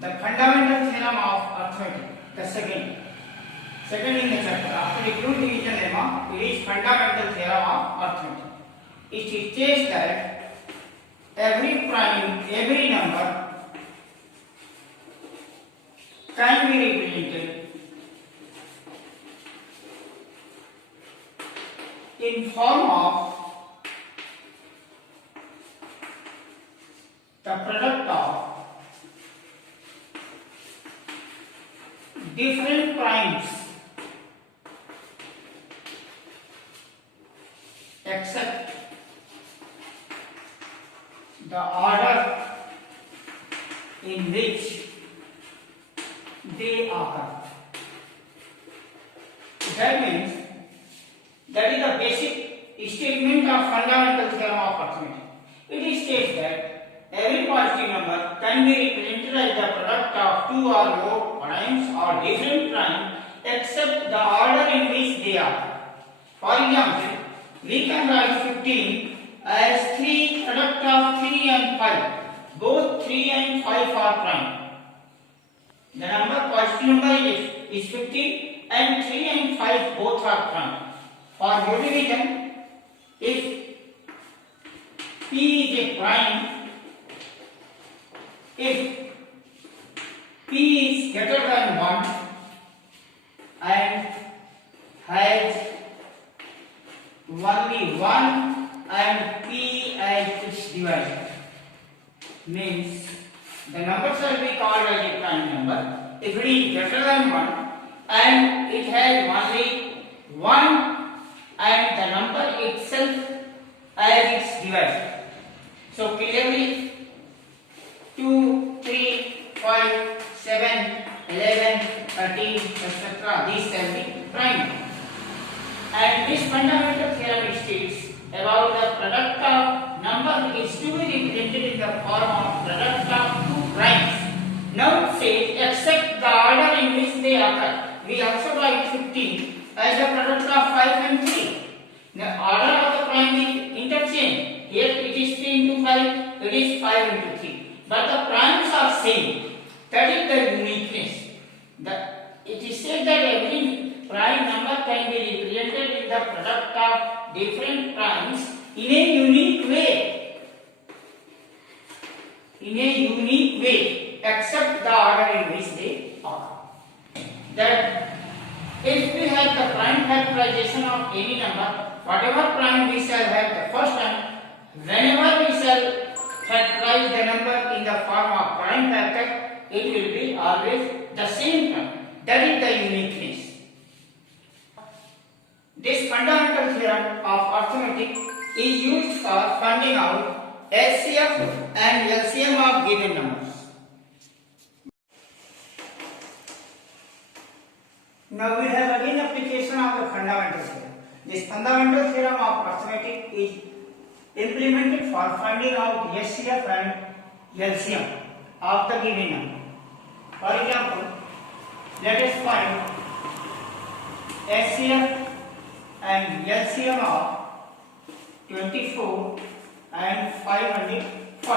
the fundamental theorem of arithmetic, the second in the chapter. After the two division lemma, it is fundamental theorem of arithmetic. It states that every number can be represented in form of the product of different primes except the order in which they occur. That means that is the basic statement of fundamental theorem of arithmetic. It states that every positive number can be represented as the product of two or more primes or different primes except the order in which they occur. For example, we can write 15 as 3 product of 3 and 5. Both 3 and 5 are prime. The positive number is 15 and 3 and 5 both are prime. For your division, if P is a prime, if P is greater than 1 and has only 1 and P as its divisor, means the number shall be called as a prime number if it is greater than 1 and it has only 1 and the number itself as its divisor. So clearly 2, 3, 5, 7, 11, 13, etc. these shall be prime. And this fundamental theorem states about the product of number is to be represented in the form of product of two primes. Now it says except the order in which they occur. We also write 15 as the product of 5 and 3. The order of the prime is interchange. Here it is 3 into 5, it is 5 into 3. But the primes are same. That is the uniqueness. It is said that every prime number can be represented in the product of different primes in a unique way. In a unique way, except the order in which they occur. That if we have the prime factorization of any number, whatever prime we shall have the first time, whenever we shall factorize the number in the form of prime factor, it will be always the same prime. That is the uniqueness. This fundamental theorem of arithmetic is used for finding out HCF and LCM of given numbers. Now we have again application of the fundamental theorem. This fundamental theorem of arithmetic is implemented for finding out HCF and LCM of the given number. For example, let us find HCF and LCM of 24 and 540.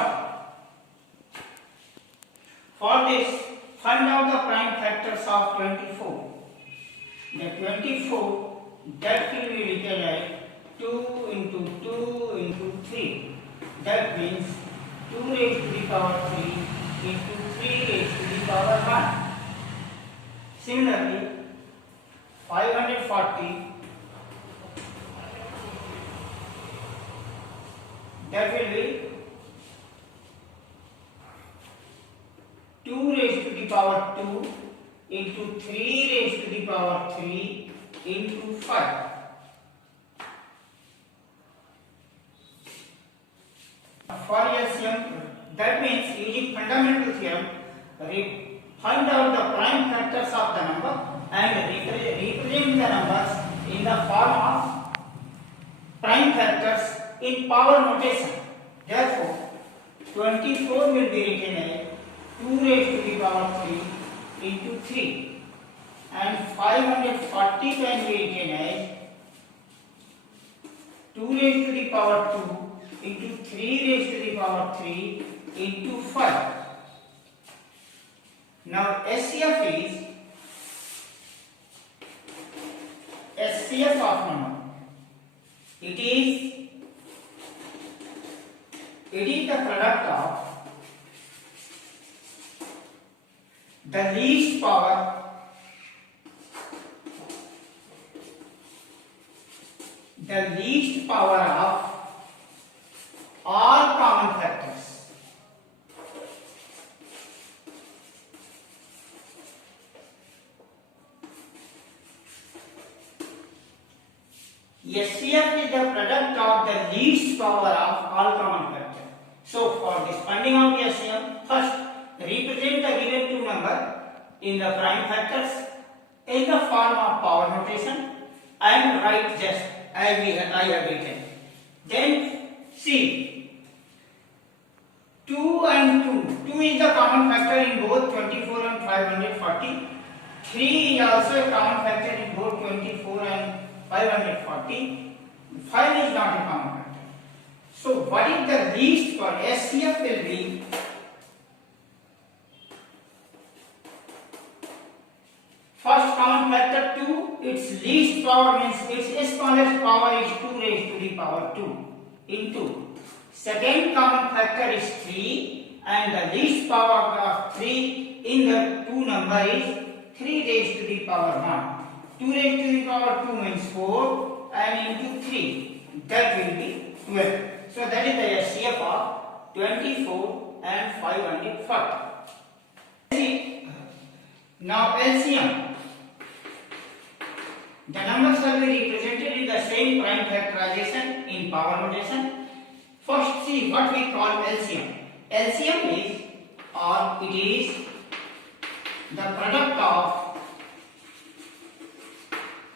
For this, find out the prime factors of 24. The 24 that will be written as 2 into 2 into 3. That means 2 raised to the power 3 into 3 raised to the power 1. Similarly, 540 that will be 2 raised to the power 2 into 3 raised to the power 3 into 5. For LCM, that means using fundamental theorem, find out the prime factors of the number and represent the numbers in the form of prime factors in power notation. Therefore, 24 will be written as 2 raised to the power 3 into 3 and 540 can be written as 2 raised to the power 2 into 3 raised to the power 3 into 5. Now SCF of number. It is the product of the least power of all common factors. SCF is the product of the least power of all common factors. So for this finding out SCF, first represent the given two number in the prime factors in the form of power notation and write just as I have written. Then see 2 and 2. 2 is the common factor in both 24 and 540. 3 is also a common factor in both 24 and 540. 5 is not a common factor. So what is the least for SCF will be first common factor 2, its least power means its smallest power is 2 raised to the power 2 into second common factor is 3 and the least power of 3 in the two number is 3 raised to the power 1. 2 raised to the power 2 means 4 and into 3 that will be 12. So that is the SCF of 24 and 540. Now LCM. The numbers shall be represented in the same prime factorization in power notation. First see what we call LCM. LCM is it is the product of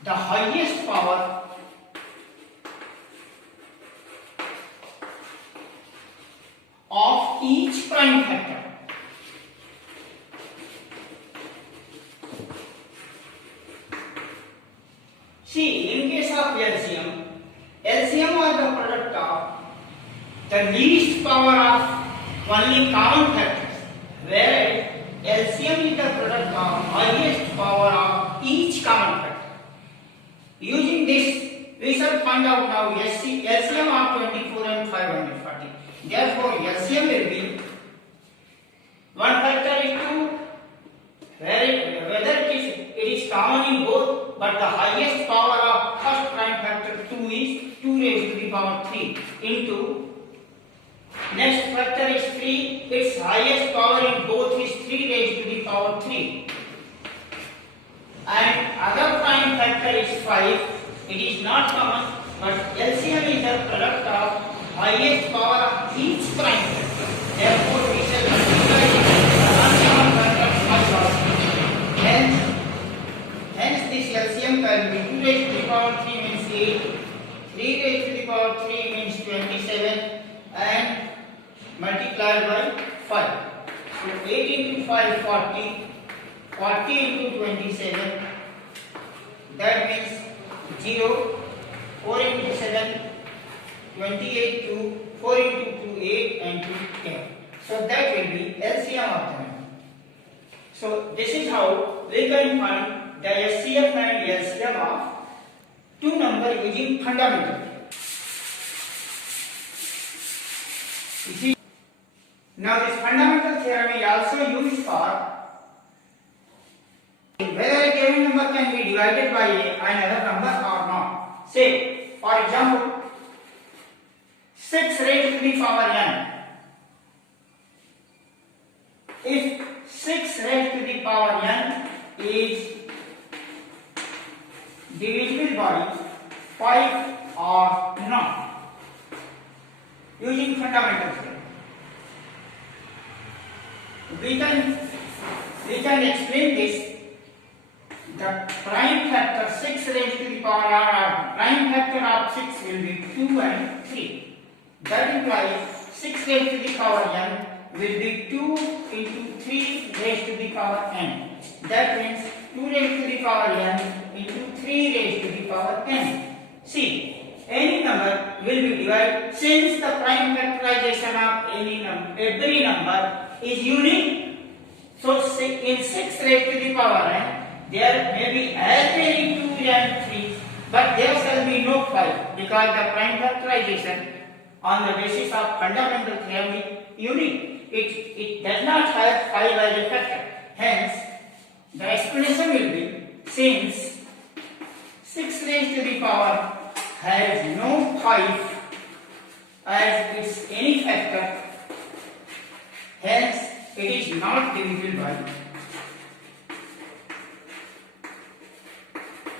the highest power of each prime factor. See, in case of LCM was the product of the least power of only common factors, whereas LCM is the product of highest power of each common factor. Using this, we shall find out now LCM of 24 and 540. Therefore, LCM will be one factor is 2, whether it is common in both, but the highest power of first prime factor 2 is 2 raised to the power 3 into next factor is 3, its highest power in both is 3 raised to the power 3 and other prime factor is 5. It is not common, but LCM is the product of highest power of each prime factor. Therefore, we shall multiply the non-common factors by hence this LCM can be 2 raised to the power 3 means 8, 3 raised to the power 3 means 27 and multiplied by 5. So 8 into 5 40, 40 into 27 that means 0, 4 into 7 28 to 4 into 2 8 and 2 10. So that will be LCM of the number. So this is how we can find the SCF and LCM of two numbers using fundamental. Now this fundamental theorem is also used for whether a given number can be divided by another number or not. Say, for example, 6 raised to the power n. If 6 raised to the power n is divisible by 5 or not, using fundamental theorem, we can explain this. The prime factor 6 raised to the power n, or prime factor of 6 will be 2 and 3. That implies 6 raised to the power n will be 2 into 3 raised to the power n. That means 2 raised to the power n into 3 raised to the power n. See, any number will be divided, since the prime factorization of every number is unique. So in 6 raised to the power n, there may be as many 2 and 3, but there shall be no 5 because the prime factorization on the basis of fundamental theorem is unique. It does not have 5 as a factor. Hence, the explanation will be, since 6 raised to the power has no 5 as its any factor, hence it is not divisible by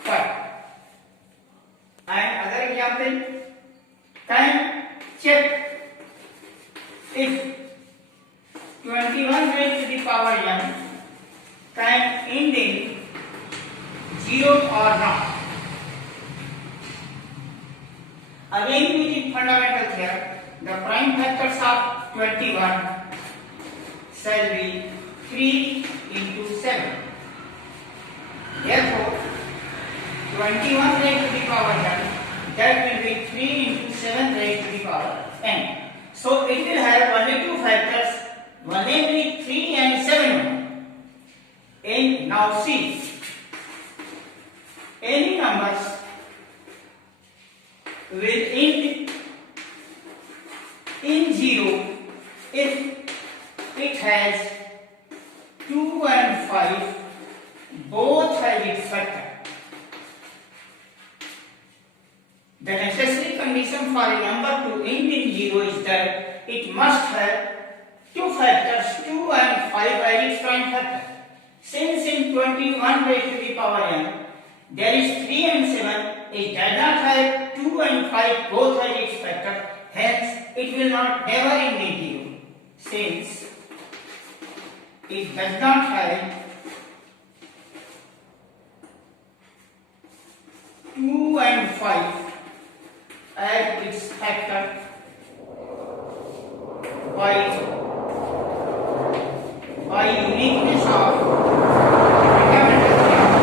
5. And other example, can check if 21 raised to the power n can end in 0 or not. Again using fundamental theorem, the prime factors of 21 shall be 3 into 7. Therefore, 21 raised to the power n, that will be 3 into 7 raised to the power n. So it will have only two factors, one namely 3 and 7. And now see, any numbers will end in 0 if it has 2 and 5 both have its factor. The necessary condition for a number to end in 0 is that it must have two factors, 2 and 5 as its prime factor. Since in 21 raised to the power n there is 3 and 7, it does not have 2 and 5 both as its factor, hence it will not never end in 0. Since it does not have 2 and 5 as its factor by uniqueness of fundamental theorem,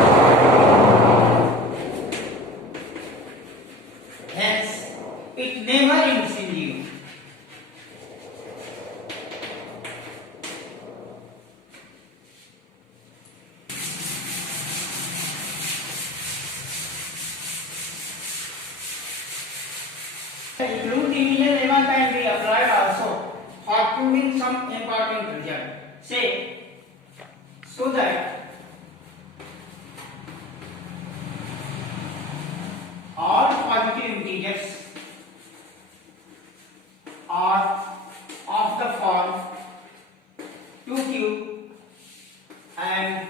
hence it never ends in 0. Group division lemma can be applied also for proving some important result. Say, so that all positive integers are of the form 2q and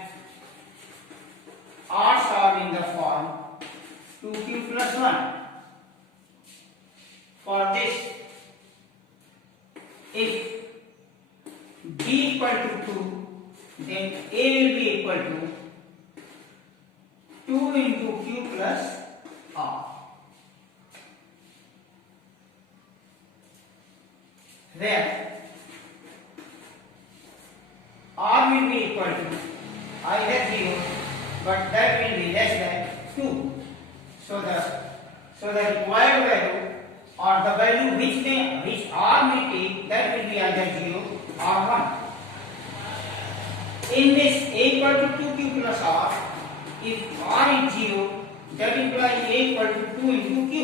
r's are in the form 2q plus 1. For this, if b equal to 2, then a will be equal to 2 into q plus r, where r will be equal to either 0, but that will be less than 2. So the required value or the value which r may take, that will be either 0 or 1. In this a equal to 2q plus r, if r is 0, that implies a equal to 2 into q.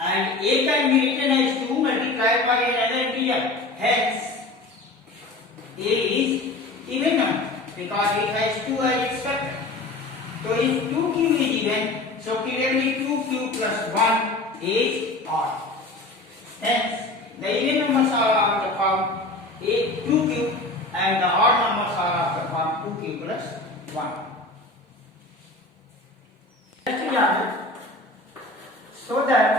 And a can be written as 2 multiplied by another integer. Hence, a is even number because it has 2 as its factor. So if 2q is even, so clearly 2q plus 1 is r. Hence, the even numbers are of the form 2q and the odd numbers are of the form 2q plus 1. Next example, so that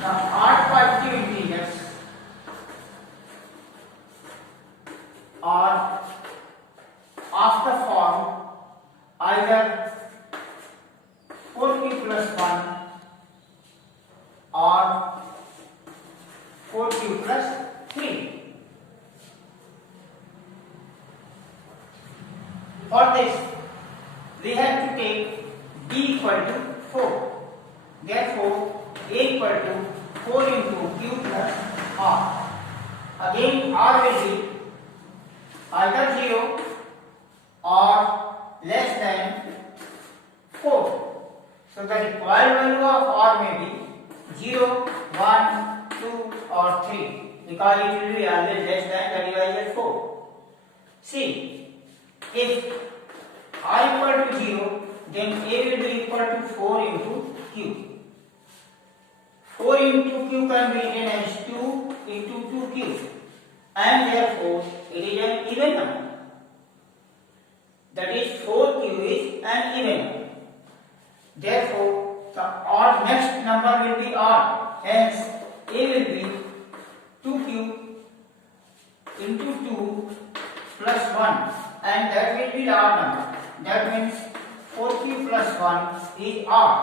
the odd positive integers are of the form either 4q plus 1 or 4q plus 3. For this, we have to take b equal to 4. Therefore, a equal to 4 into q plus r. again r will be either 0 or less than 4. So the required value of r may be 0, 1, 2 or 3 because it will be always less than the divisor 4. See, if r equal to 0, then a will be equal to 4 into q. 4 into q can be written as 2 into 2q, and therefore it is an even number. That is 4q is an even number. Therefore, the odd next number will be odd. Hence, a will be 2q into 2 plus 1, and that will be the odd number. That means 4q plus 1 is odd.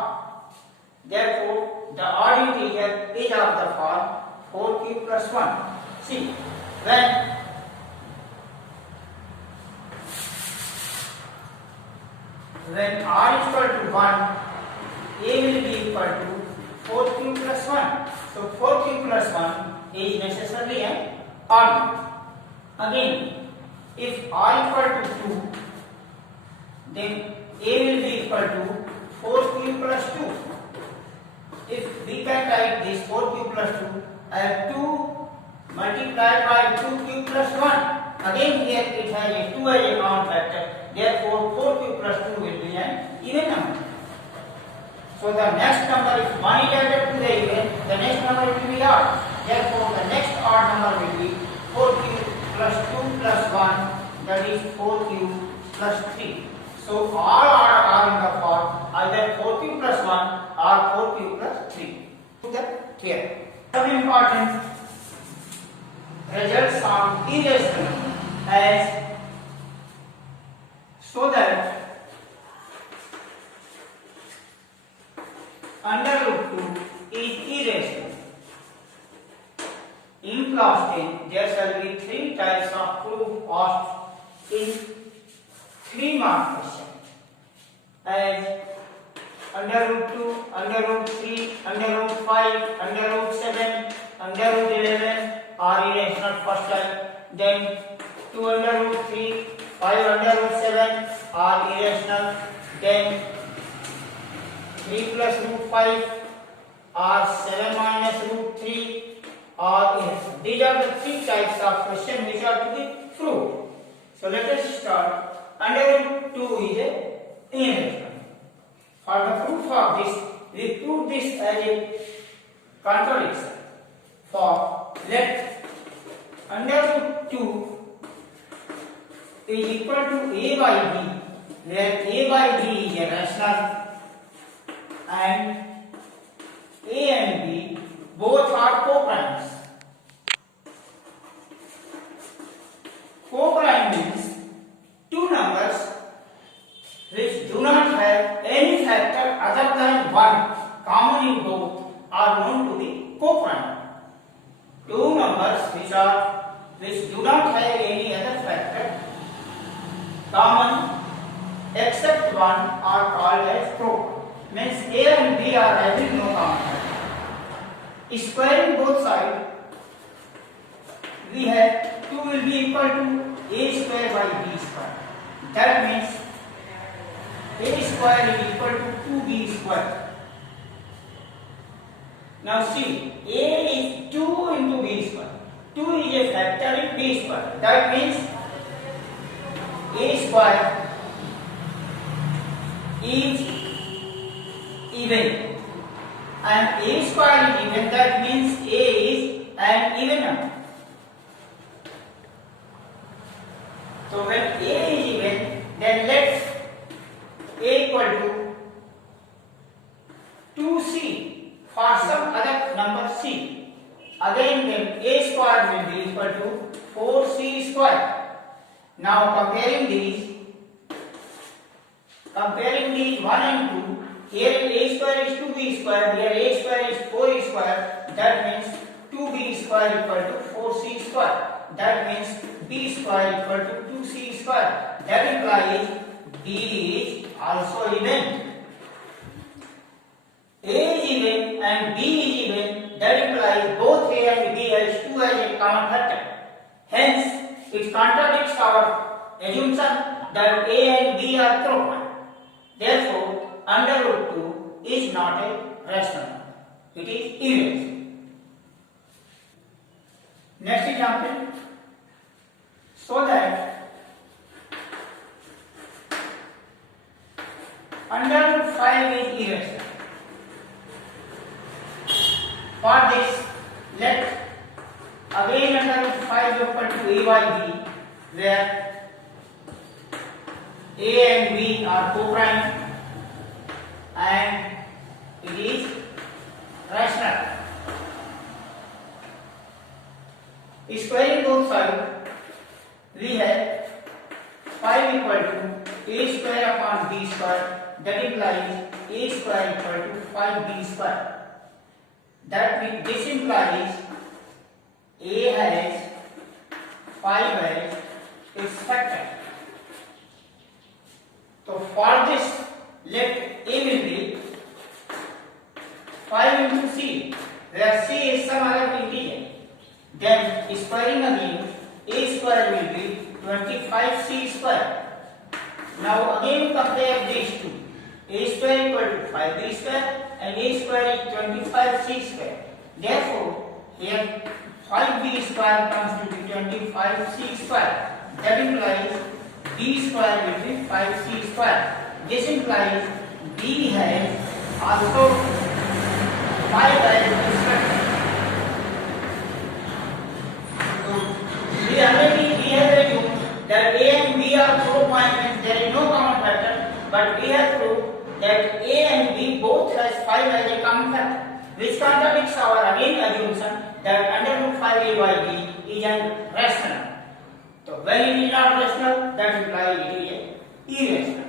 Therefore, the odd integer is of the form 4q plus 1. See, when r is equal to 1, a will be equal to 4q plus 1. So 4q plus 1 is necessarily an odd number. Again, if r equal to 2, then a will be equal to 4q plus 2. If we can write this 4q plus 2 as 2 multiplied by 2q plus 1. Again here it has a 2 as a common factor. Therefore 4q plus 2 will be an even number. So the next number, if 1 is added to the even, the next number will be odd. Therefore the next odd number will be 4q plus 2 plus 1, that is 4q plus 3. So all are in the form either 4q plus 1 or 4q plus 3. Is that clear? Some important results on irrational as so that under root 2 is irrational. In class 10 there shall be 3 types of proof asked in 3-mark question as under root 2, under root 3, under root 5, under root 7, under root 11 are irrational first type. Then 2 under root 3, 5 under root 7 are irrational. Then 3 plus root 5 or 7 minus root 3 are irrational. These are the 3 types of question which are to be proved. So let us start. Under root 2 is irrational. For the proof of this, we prove this as a contradiction. For let under root 2 is equal to a by b, where a by b is a rational and a and b both are co-primes. Co-prime means two numbers which do not have any factor other than 1 common in both are known to be co-prime. Two numbers which do not have any other factor common except 1 are called as co-prime. Means a and b are having no common factor. Squaring both sides, we have 2 will be equal to a square by b square. That means a square is equal to 2b square. Now see, a is 2 into b square. 2 is a factor in b square. That means a square is even. And a square is even, that means a is an even number. So when a is even, then let a equal to 2c for some other number c. Again then a square will be equal to 4c square. Now comparing these 1 and 2, here a square is 2b square, here a square is 4 square, that means 2b square equal to 4c square. That means b square equal to 2c square. That implies b is also even. A is even and b is even, that implies both A and B has 2 as a common factor. Hence, it contradicts our assumption that A and B are proper. Therefore, under root 2 is not a rational number. It is irrational. Next example. So that under root 5 is irrational. For this, let again under root 5 equal to A by B, where A and B are co-prime and it is rational. Squaring both sides, we have 5 equal to A square upon B square, that implies A square equal to 5B square. That means this implies A has 5 as its factor. So for this, let A will be 5 into C, where C is some other integer. Then squaring again, A square will be 25C square. Now again compare these two. A square equal to 5B square and A square is 25C square. Therefore, here 5B square comes to be 25C square. That implies B square will be 5C square. This implies B has also 5 as its factor. We have assumed that A and B are co-prime, there is no common factor, but we have proved that A and B both has 5 as a common factor, which contradicts our again assumption that under root 5A by B is an rational. So when it is not rational, that implies it is irrational.